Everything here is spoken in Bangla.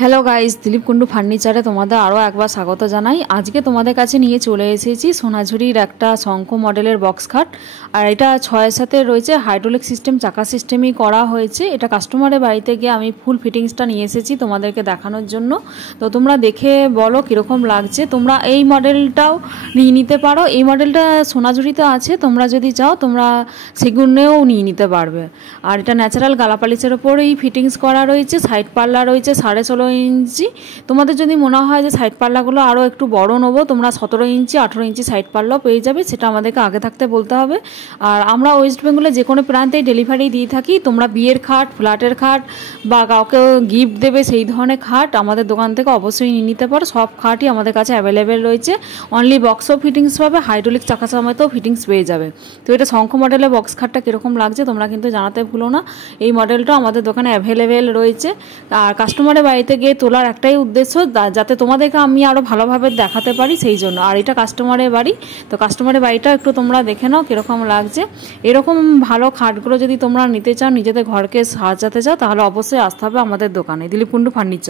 হ্যালো গাইস, দিলীপ কুন্ডু ফার্নিচারে তোমাদের আরও একবার স্বাগত জানাই। আজকে তোমাদের কাছে নিয়ে চলে এসেছি সোনাঝুরির একটা শঙ্খ মডেলের বক্স খাট। আর এটা 6-এর সাথে রয়েছে হাইড্রোলিক সিস্টেম, চাকা সিস্টেমই করা হয়েছে। এটা কাস্টমারের বাড়িতে গিয়ে আমি ফুল ফিটিংসটা নিয়ে এসেছি তোমাদেরকে দেখানোর জন্য। তো তোমরা দেখে বলো কীরকম লাগছে। তোমরা এই মডেলটাও নিয়ে নিতে পারো। এই মডেলটা সোনাঝুরিতে আছে, তোমরা যদি চাও তোমরা সেগুনেও নিয়ে নিতে পারবে। আর এটা ন্যাচারাল গালাপালিশের ওপরেই ফিটিংস করা রয়েছে। সাইড পাল্লা রয়েছে 16.5 ইঞ্চি। তোমাদের যদি মনে হয় যে সাইড পাল্লাগুলো আরও একটু বড় নেবো, তোমরা 17 ইঞ্চি 18 ইঞ্চি সাইড পাল্লাও পেয়ে যাবে। সেটা আমাদেরকে আগে থাকতে বলতে হবে। আর আমরা ওয়েস্ট বেঙ্গলে যে কোনো প্রান্তেই ডেলিভারি দিয়ে থাকি। তোমরা বিয়ের খাট, ফ্ল্যাটের খাট বা কাউকে গিফট দেবে সেই ধরনের খাট আমাদের দোকান থেকে অবশ্যই নিয়ে নিতে পারো। সব খাটই আমাদের কাছে অ্যাভেলেবেল রয়েছে। অনলি বক্সও ফিটিংস পাবে, হাইড্রোলিক চাকা সমেতও ফিটিংস পেয়ে যাবে। তো এটা শঙ্খ মডেলের বক্স খাটটা কীরকম লাগছে তোমরা কিন্তু জানাতে ভুলো না। এই মডেলটা আমাদের দোকানে অ্যাভেলেবেল রয়েছে। আর কাস্টমারের বাড়িতে গিয়ে তোলার একটাই উদ্দেশ্য, যাতে তোমাদেরকে আমি আরও ভালোভাবে দেখাতে পারি সেই জন্য। আর এটা কাস্টমারের বাড়ি, তো কাস্টমারের বাড়িটা একটু তোমরা দেখে নাও কীরকম লাগছে। এরকম ভালো খাটগুলো যদি তোমরা নিতে চাও, নিজেদের ঘরকে সাজাতে চাও, তাহলে অবশ্যই আসতে হবে আমাদের দোকানে, দিলীপ কুন্ডু ফার্নিচার।